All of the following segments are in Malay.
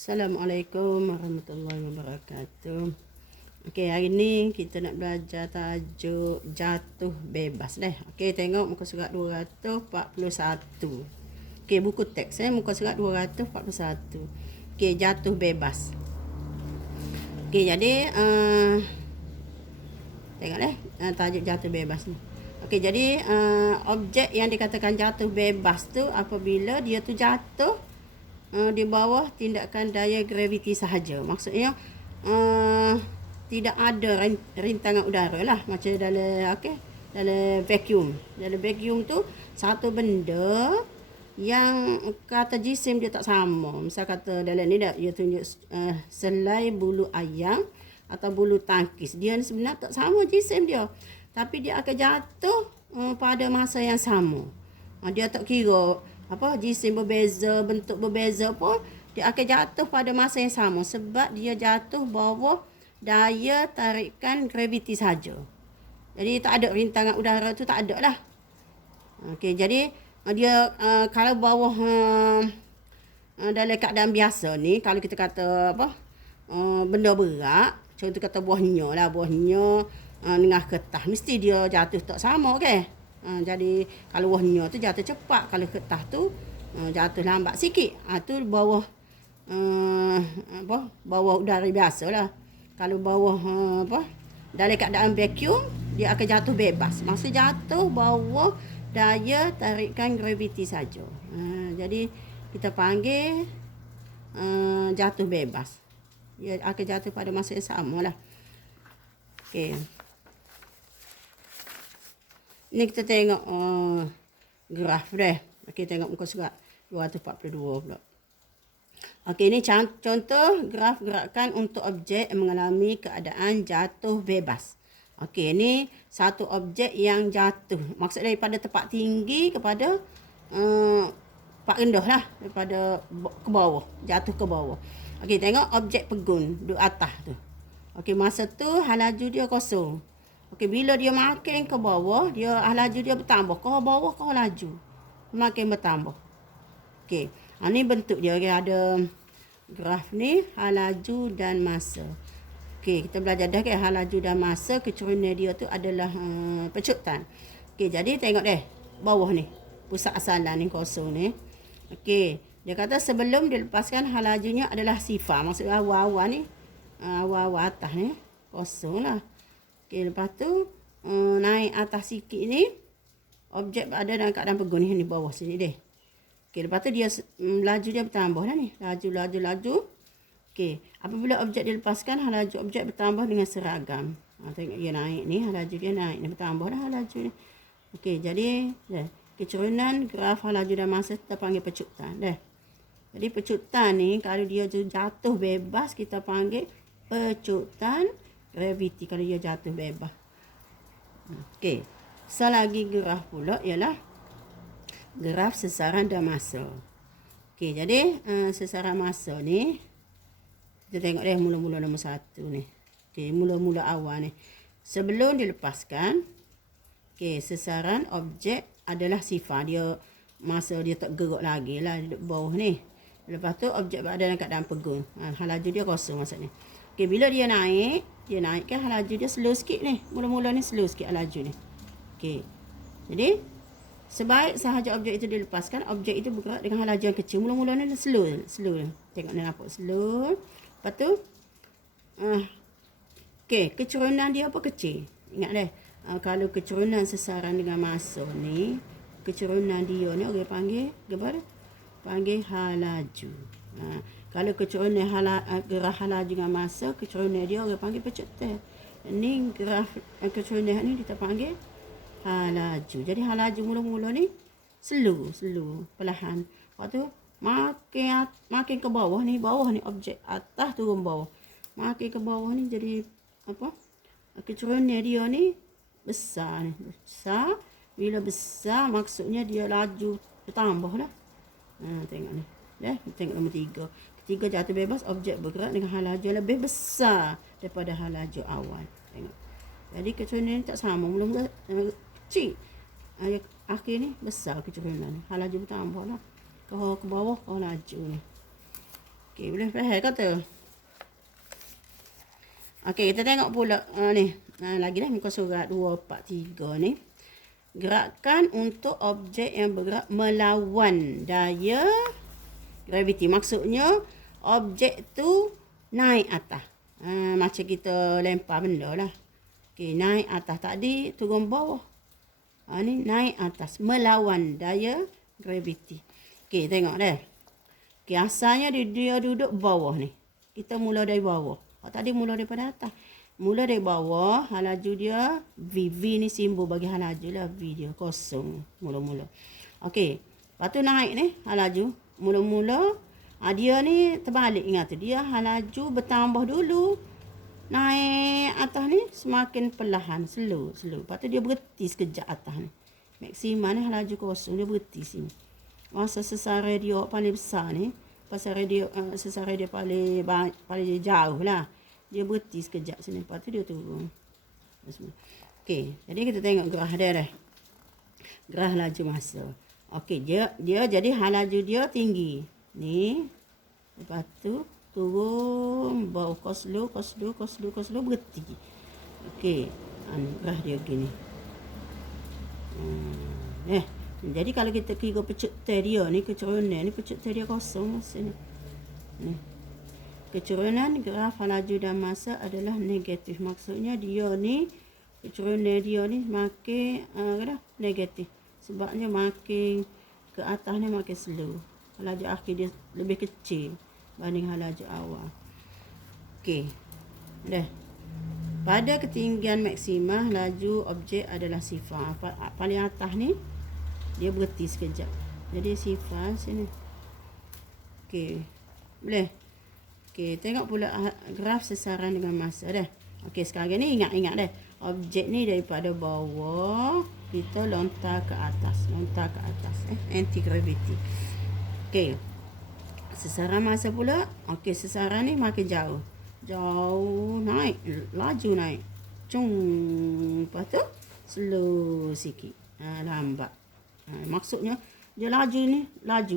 Assalamualaikum warahmatullahi wabarakatuh. Okey, hari ni kita nak belajar tajuk jatuh bebas deh. Okey, tengok muka surat 241. Okey, buku teks muka surat 241. Okey, jatuh bebas. Okey, jadi tengok tajuk jatuh bebas ni. Okey, jadi objek yang dikatakan jatuh bebas tu apabila dia tu jatuh di bawah tindakan daya graviti sahaja. Maksudnya tidak ada rintangan udara lah, macam dalam dalam vacuum. Dalam vacuum tu satu benda yang kata jisim dia tak sama. Misal kata dalam ni dia tunjuk selai bulu ayam atau bulu tangkis. Dia sebenarnya tak sama jisim dia, tapi dia akan jatuh pada masa yang sama. Dia tak kira jisim berbeza, bentuk berbeza pun dia akan jatuh pada masa yang sama sebab dia jatuh bawah daya tarikan graviti saja. Jadi tak ada rintangan udara tu, tak ada lah. Okey, jadi dia kalau bawah dalam keadaan biasa ni, kalau kita kata benda berat, contoh kata buahnya dengan kertas, mesti dia jatuh tak sama, okey. Jadi kalau buahnya tu jatuh cepat, kalau kertas tu jatuh lambat sikit. Tu bawah bawah udara biasa lah. Kalau bawah dalam keadaan vacuum, dia akan jatuh bebas. Maksud jatuh bawah daya tarikan graviti saja. Jadi kita panggil jatuh bebas. Dia akan jatuh pada masa yang sama lah. Okey. Ni kita tengok graf deh. Okey, tengok muka surat 242 pula. Okey, ni contoh graf gerakan untuk objek yang mengalami keadaan jatuh bebas. Okey, ni satu objek yang jatuh. Maksud daripada tempat tinggi kepada tempat rendah lah. Daripada ke bawah. Jatuh ke bawah. Okey, tengok objek pegun duduk atas tu. Okey, masa tu laju dia kosong. Okey, bila dia makin ke bawah, laju dia bertambah. Ke bawah, ke laju. Makin bertambah. Okey, ni bentuk dia. Okay, ada graf ni, laju dan masa. Okey, kita belajar dah ke laju dan masa, kecerunan dia tu adalah pecutan. Okey, jadi tengok deh, bawah ni. Pusat asalan ni kosong ni. Okey, dia kata sebelum dilepaskan lajunya adalah sifar. Maksudnya awal-awal ni, awal-awal atas ni, kosong lah. Okey, lepas tu naik atas sikit ni, objek ada dalam keadaan pegun ni bawah sini deh. Okey, lepas tu dia laju dia bertambah dah ni. Laju. Okey, apabila objek dilepaskan, laju objek bertambah dengan seragam. Tengok dia naik ni, laju dia naik ni, bertambah dah laju ni. Okey, jadi kecerunan graf laju dan masa kita panggil pecutan dah. Jadi pecutan ni kalau dia jatuh bebas, kita panggil pecutan graviti kalau dia jatuh bebas. Okey. Selagi graf pula ialah graf sesaran dan masa. Okey, jadi sesaran masa ni kita tengok deh mula-mula nombor 1 ni. Okey, mula-mula awal ni. Sebelum dilepaskan, okey, sesaran objek adalah sifar. Dia masa dia tak gerak lagi lah di bawah ni. Lepas tu objek berada dalam keadaan pegun. Laju dia kosong maksudnya. Okey, bila dia naik kan laju dia slow sikit ni. Mula-mula ni slow sikit laju ni. Okey. Jadi sebaik sahaja objek itu dilepaskan, objek itu bergerak dengan laju yang kecil. Mula-mula ni slow. Tengok ni nampak slow. Lepas tu okey, kecerunan dia apa kecil. Ingat deh, kalau kecerunan sesaran dengan masa ni, kecerunan dia ni orang panggil panggil laju. Kalau kecerunan graf laju dengan masa, kecerunan dia orang panggil pecutan. Ni graf kecerunan ni kita panggil laju. Jadi laju mula-mula ni slow, perlahan. Lepas tu makin ke bawah ni objek atas turun bawah. Makin ke bawah ni jadi kecerunan dia ni besar ni. Besar. Bila besar maksudnya dia laju bertambah lah. Tengok ni. Tengok nombor 3. Ketiga jatuh bebas, objek bergerak dengan laju lebih besar daripada laju awal. Tengok. Jadi kecerunan ni tak sama. Mula-mula kecil. Akhir ni besar kecerunan ni. Laju bertambah lah. Ke bawah, ke laju ni. Okey, boleh faham kata? Okey, kita tengok pula ni. Lagi dah muka surat 243 ni. Gerakan untuk objek yang bergerak melawan daya graviti. Maksudnya objek tu naik atas. Macam kita lempar benda lah. Okey, naik atas. Tadi turun bawah. Ni naik atas. Melawan daya graviti. Okey, tengok dah. Okey, asalnya dia duduk bawah ni. Kita mula dari bawah. Tadi mula daripada atas. Mula dari bawah, halaju dia V. V ni simbol bagi halaju lah. V dia kosong mula-mula. Okey, lepas tu naik ni halaju. Mula-mula dia ni terbalik, ingat tu. Dia halaju bertambah dulu. Naik atas ni semakin perlahan, slow. Lepas tu dia berhenti sekejap atas ni. Maksima ni halaju kosong, dia berhenti sini. Masa sesara dia paling besar ni, pasal sesara dia paling jauh lah. Dia berhenti sekejap sini. Lepas tu dia turun. Okey, jadi kita tengok gerah dia dah. Gerah laju masa. Okey, dia jadi laju dia tinggi. Ni. Lepas tu turun bawah slow berhenti. Okey, gerah dia gini. Jadi kalau kita kira pecut dia ni, kecerunan ni, pecut dia kosong masa ni. Kecerunan graf laju dan masa adalah negatif. Maksudnya dia ni, kecerunan dia ni makin negatif. Sebabnya makin ke atas ni makin slow. Laju akhir dia lebih kecil banding laju awal. Okey. Dah. Pada ketinggian maksima, laju objek adalah sifar. Paling atas ni, dia berhenti sekejap. Jadi sifar sini. Okey. Boleh? Okey, tengok pula graf sesaran dengan masa dah. Okey, sekarang ni ingat dah. Objek ni daripada bawah kita lontar ke atas. Anti gravity. Okey. Sesaran masa pula. Okey, sesaran ni makin jauh. Jauh naik, laju naik. Lepas tu slow sikit. Lambat. Maksudnya dia laju ni,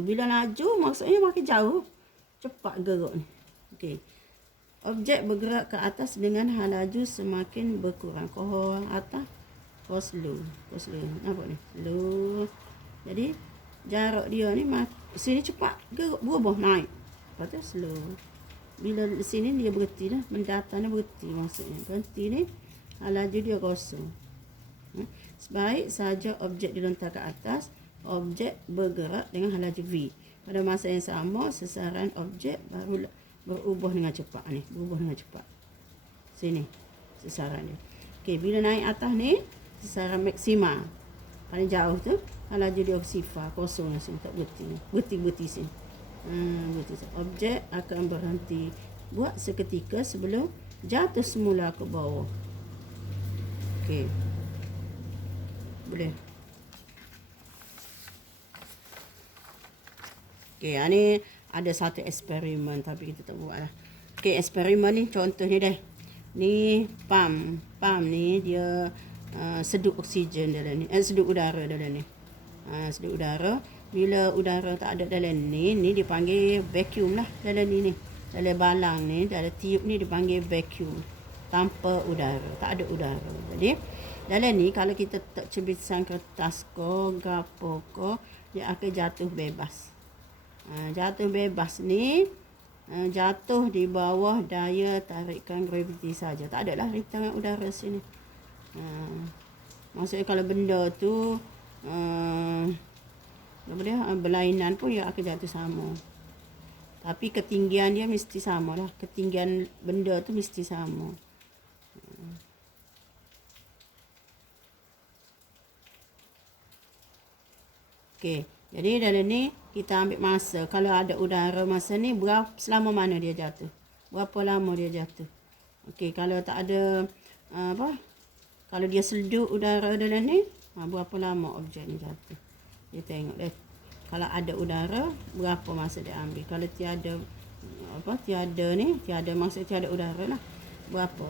bila laju maksudnya makin jauh. Cepat gerak ni. Okey. Objek bergerak ke atas dengan laju semakin berkurang. Kau atas, kau slow. Nampak ni? Slow. Jadi jarak dia ni sini cepat gerak, berubah naik. Lepas tu slow. Bila di sini dia berhenti dah, mendatar ni berhenti maksudnya. Berhenti ni laju dia kosong. Sebaik saja objek dilontar ke atas, objek bergerak dengan laju V. Pada masa yang sama, sesaran objek baru berubah dengan cepat ni. Sini sesaran dia. Okey, bila naik atas ni, sesaran maksima. Paling jauh tu, laju dia sifar, kosong sini, tak berhenti. Berhenti sini. Objek akan berhenti buat seketika sebelum jatuh semula ke bawah. Okey. Boleh. Okey, ni ada satu eksperimen tapi kita tak buat lah. Okey, eksperimen ni contoh ni dah. Ni pam ni dia sedut oksigen dalam ni. Sedut udara dalam ni. Sedut udara. Bila udara tak ada dalam ni dipanggil vacuum lah dalam ni. Dalam balang ni, dalam tiup ni dipanggil vacuum. Tanpa udara, tak ada udara. Jadi dalam ni kalau kita tak cebisan kertas ko, gapo ko, dia akan jatuh bebas. Jatuh bebas ni jatuh di bawah daya tarikan graviti saja. Tak ada lah rintangan udara sini. Maksudnya kalau benda tu berlainan pun dia akan jatuh sama. Tapi ketinggian dia mesti sama lah. Ketinggian benda tu mesti sama. Okey. Jadi dalam ni kita ambil masa. Kalau ada udara masa ni, selama mana dia jatuh? Berapa lama dia jatuh? Okey, kalau tak ada kalau dia selduk udara dalam ni, berapa lama objek ni jatuh? Dia tengok deh. Kalau ada udara, berapa masa dia ambil? Kalau tiada maksud tiada udara lah. Berapa?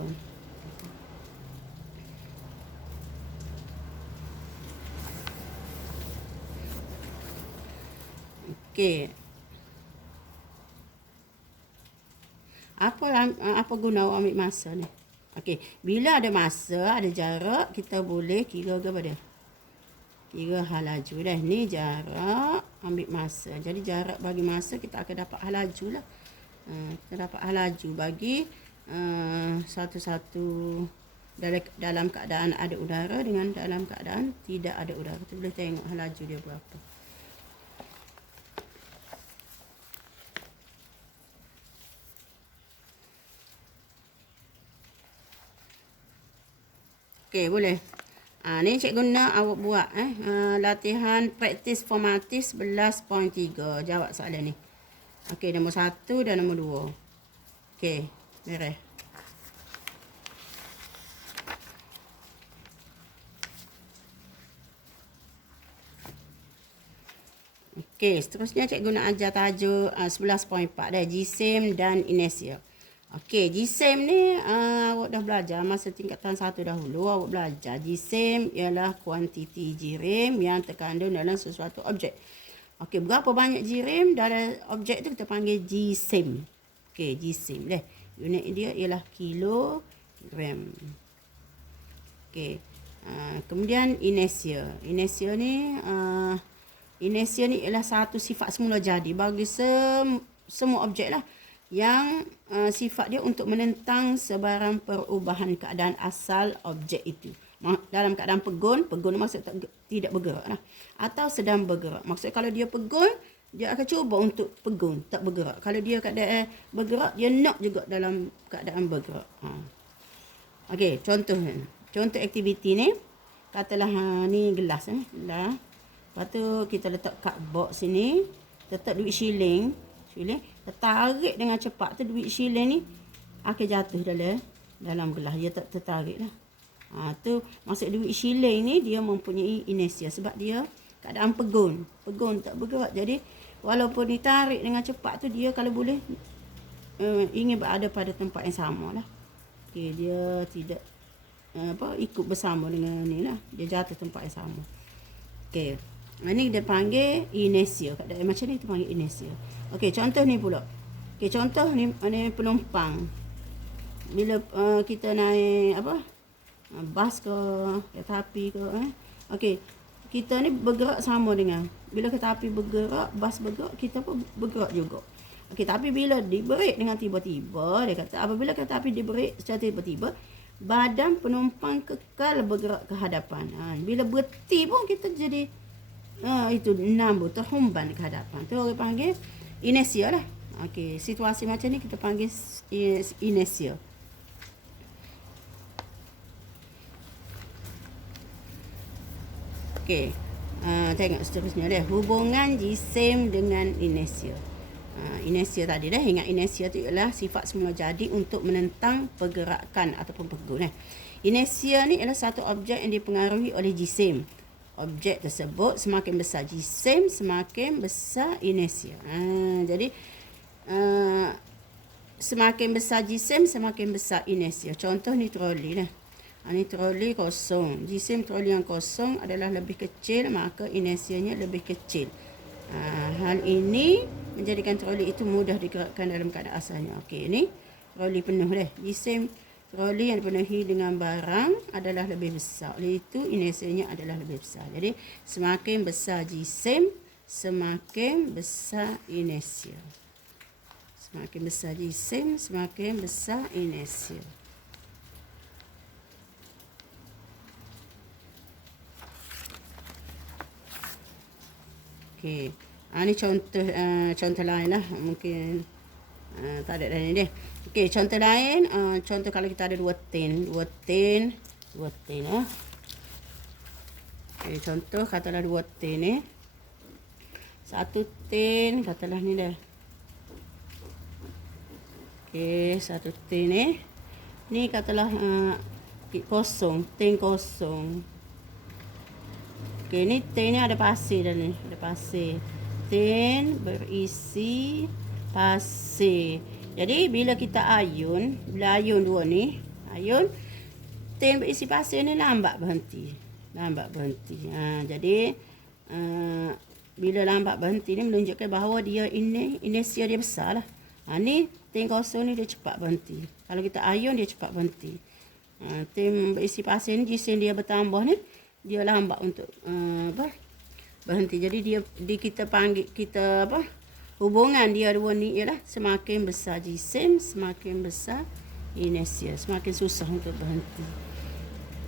Okey. Apa guna awak ambil masa ni? Okey, bila ada masa, ada jarak, kita boleh kira ke apa dia? Kira hal laju dah. Ni jarak, ambil masa. Jadi jarak bagi masa, kita akan dapat hal laju lah. Kita dapat hal laju bagi satu-satu dalam keadaan ada udara dengan dalam keadaan tidak ada udara. Kita boleh tengok hal laju dia berapa. Okey, boleh. Ni cikgu nak awak buat latihan praktis formatif 11.3. Jawab soalan ni. Okey, nombor 1 dan nombor 2. Okey, beres. Okey, seterusnya cikgu nak ajar tajuk 11.4 dah, jisim dan inersia. Okey, jisim ni awak dah belajar masa tingkatan 1 dahulu. Awak belajar jisim ialah kuantiti jirim yang terkandung dalam sesuatu objek. Okey, berapa banyak jirim dalam objek tu kita panggil jisim. Okey, jisim deh. Unit dia ialah kilogram. Okey. Kemudian inersia. Inersia ni ialah satu sifat semula jadi bagi semua objek lah, yang sifat dia untuk menentang sebarang perubahan keadaan asal objek itu. Dalam keadaan pegun maksud tidak bergerak lah. Atau sedang bergerak. Maksud kalau dia pegun, dia akan cuba untuk pegun, tak bergerak. Kalau dia keadaan bergerak, dia nak juga dalam keadaan bergerak. Okey, contoh aktiviti ni. Katalah ni gelas gelas. Lepas tu kita letak kat box sini, letak duit shilling, kita tarik dengan cepat tu duit shilling ni akan jatuh dalam gelas. Dia tak tertarik lah. Tu maksud duit shilling ni dia mempunyai inersia sebab dia keadaan pegun tak bergerak. Jadi walaupun ditarik dengan cepat tu, dia kalau boleh ingin berada pada tempat yang sama lah. Okay, dia tidak ikut bersama dengan ni lah. Dia jatuh tempat yang sama. Okay. Ini dia panggil inersia. Keadaan macam ni kita panggil inersia. Okey, contoh ni pula. Okey, contoh ni penumpang. Bila kita naik bas ke, kereta api ke, Okey, kita ni bergerak sama dengan bila kereta api bergerak, bas bergerak, kita pun bergerak juga. Okey, tapi bila diberek dengan tiba-tiba, dia kata apabila kereta api diberek secara tiba-tiba, badan penumpang kekal bergerak ke hadapan. Bila berhenti pun kita jadi itu nambu terhumban ke hadapan. Tu orang panggil inersia lah. Okey, situasi macam ni kita panggil inersia. Okey. Tengok seterusnya dia, hubungan jisim dengan inersia. Inersia tadi dah, ingat inersia tu ialah sifat semula jadi untuk menentang pergerakan ataupun pegun. Inersia ni ialah satu objek yang dipengaruhi oleh jisim. Objek tersebut semakin besar jisim, semakin besar inersia. Jadi semakin besar jisim, semakin besar inersia. Contoh ni troli lah. Ni troli kosong. Jisim troli yang kosong adalah lebih kecil, maka inersianya lebih kecil. Hal ini menjadikan troli itu mudah digerakkan dalam keadaan asalnya. Okey, ni troli penuh deh. Jisim troli yang dipenuhi dengan barang adalah lebih besar. Oleh itu inersianya adalah lebih besar. Jadi semakin besar jisim, semakin besar inersia. Semakin besar jisim, semakin besar inersia. Okey. Ni contoh lain lah. Mungkin tak ada lain dia. Okey, contoh lain. Contoh kalau kita ada dua tin. Okey, contoh katalah dua tin ni. Satu tin, katalah ni dah. Okey, satu tin ni. Ni katalah kosong, tin kosong. Okey, ni tin ni ada pasir dah ni. Ada pasir. Tin berisi pasir. Jadi bila kita ayun, dua ni, ayun, tin berisi pasir ni lambat berhenti. Jadi bila lambat berhenti ni menunjukkan bahawa dia inersia dia besar lah. Ni tin kosong ni dia cepat berhenti. Kalau kita ayun dia cepat berhenti. Tin berisi pasir ni jisim dia bertambah ni dia lambat untuk berhenti. Jadi kita panggil kita hubungan dia dua ni ialah semakin besar jisim semakin besar inersia, semakin susah untuk berhenti.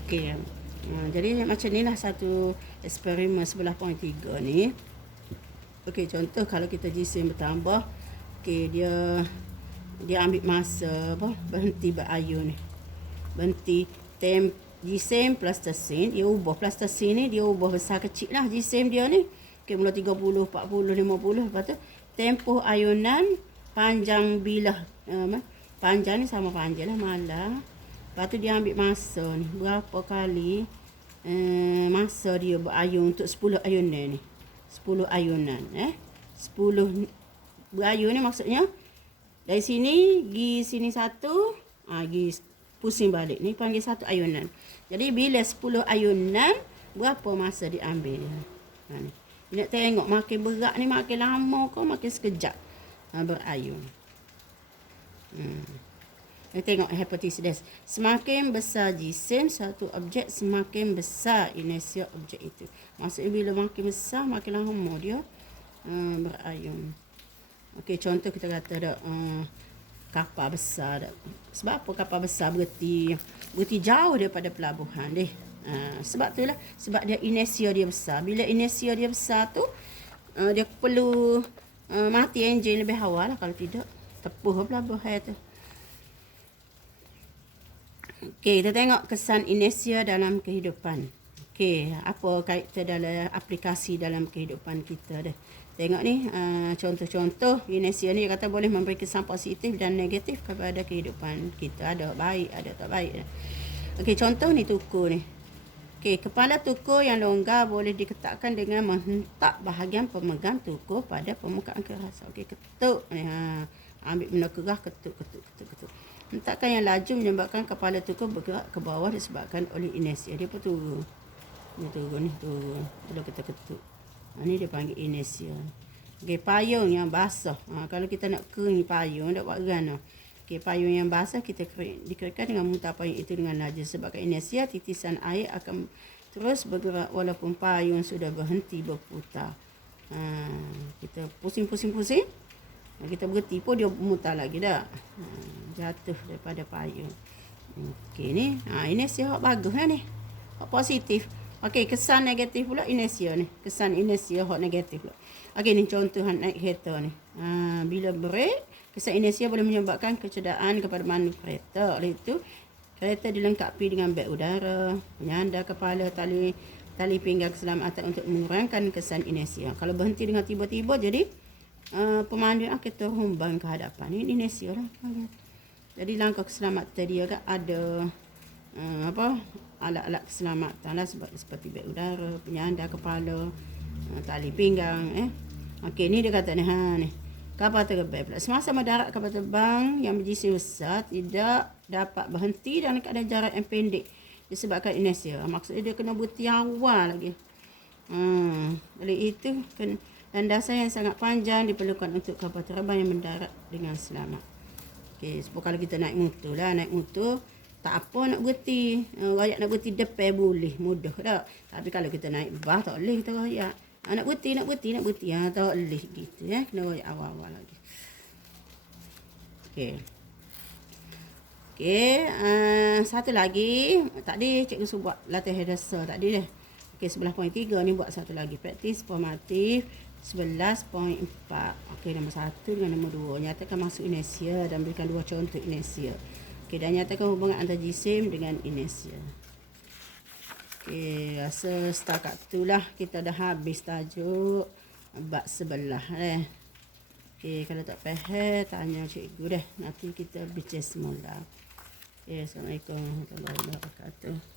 Okey. Jadi macam inilah satu eksperimen 11.3 ni. Okey, contoh kalau kita jisim bertambah, okey dia ambil masa berhenti berayun ni. Berhenti jisim plastosin, dia ubah plastosin ni dia ubah besar kecil lah jisim dia ni. Okey, mula 30, 40, 50, lepas tu tempoh ayunan panjang bilah panjang ni sama panjang lah malah. Lepas tu dia ambil masa ni berapa kali masa dia berayun untuk 10 ayunan ni. 10 ayunan 10 berayun ni maksudnya dari sini pergi sini satu, pergi pusing balik ni panggil satu ayunan. Jadi bila 10 ayunan berapa masa diambil dia. Ni. Nak tengok makin berat ni makin lama ke makin sekejap berayun. Tengok hipotesis. Semakin besar jisim satu objek semakin besar inersia objek itu. Maksudnya bila makin besar makin lama dia berayun. Okey, contoh kita kata dak kapal besar dak. Sebab apa kapal besar berhenti jauh daripada pelabuhan deh. Sebab itulah sebab dia inersia dia besar. Bila inersia dia besar tu dia perlu mati enjin lebih awal lah, kalau tidak tepuh pelabuhan tu. Okey, kita tengok kesan inersia dalam kehidupan. Okey, apa kaitan dalam aplikasi dalam kehidupan kita dah. Tengok ni contoh-contoh inersia ni kata boleh memberi kesan positif dan negatif kepada kehidupan kita. Ada baik, ada tak baik. Okey, contoh ni tuku ni. Okey, kepala tuku yang longgar boleh diketakkan dengan menghentak bahagian pemegang tuku pada permukaan keras. Okey, ketuk ni. Ambil benda keras, ketuk. Hentakan yang laju menyebabkan kepala tuku bergerak ke bawah disebabkan oleh inersia. Dia pun turun. Ni turun. Kalau kita ketuk. Ni dia panggil inersia. Okey, payung yang basah. Kalau kita nak kering payung, tak buat geran. Okey, payung yang basah kita dikeringkan dengan memutar payung itu dengan laju. Sebabkan inersia, titisan air akan terus bergerak walaupun payung sudah berhenti berputar. Kita pusing. Kita berhenti pun dia memutar lagi dah. Jatuh daripada payung. Okey ni. Inersia hak bagus lah ni. Hak positif. Okey, kesan negatif pula inersia ni. Kesan inersia hak negatif pula. Okey, ni contoh naik kereta ni. Bila brek, kesan inersia boleh menyebabkan kecederaan kepada mandu kereta. Oleh itu, kereta dilengkapi dengan beg udara, penyandar kepala, tali pinggang keselamatan untuk mengurangkan kesan inersia. Kalau berhenti dengan tiba-tiba, jadi pemandu akan terhumbang ke hadapan. Ini inersia lah. Jadi langkah keselamatan dia kan ada alat-alat keselamatan lah seperti beg udara, penyandar kepala, tali pinggang. Okey, ni dia kata ni kapal terbang pula. Semasa mendarat kapal terbang yang berjisim besar tidak dapat berhenti dalam keadaan jarak yang pendek disebabkan inersia. Maksudnya dia kena berhenti awal lagi. Oleh itu landasan yang sangat panjang diperlukan untuk kapal terbang yang mendarat dengan selamat. Okey, sebab kalau kita naik motor tak apa nak berhenti. Rakyat nak berhenti depan boleh, mudah tak. Tapi kalau kita naik bas tak boleh kita rakyat. Nak berhenti. Tak boleh gitu ya. Kena rakyat awal-awal lagi. Okey, satu lagi. Tadi cikgu suruh buat latihan dasar tadi dah. Okey, 11.3 ni buat satu lagi. Praktis formatif 11.4. Okey, nombor 1 dengan nombor 2. Nyatakan masuk inersia dan berikan 2 contoh inersia. Okey, dan nyatakan hubungan antara jisim dengan inersia. Okey, rasa setakat itulah kita dah habis tajuk bab sebelah Okey, kalau tak faham tanya cikgu dah. Nanti kita bincang semula. Okey, Assalamualaikum warahmatullahi wabarakatuh.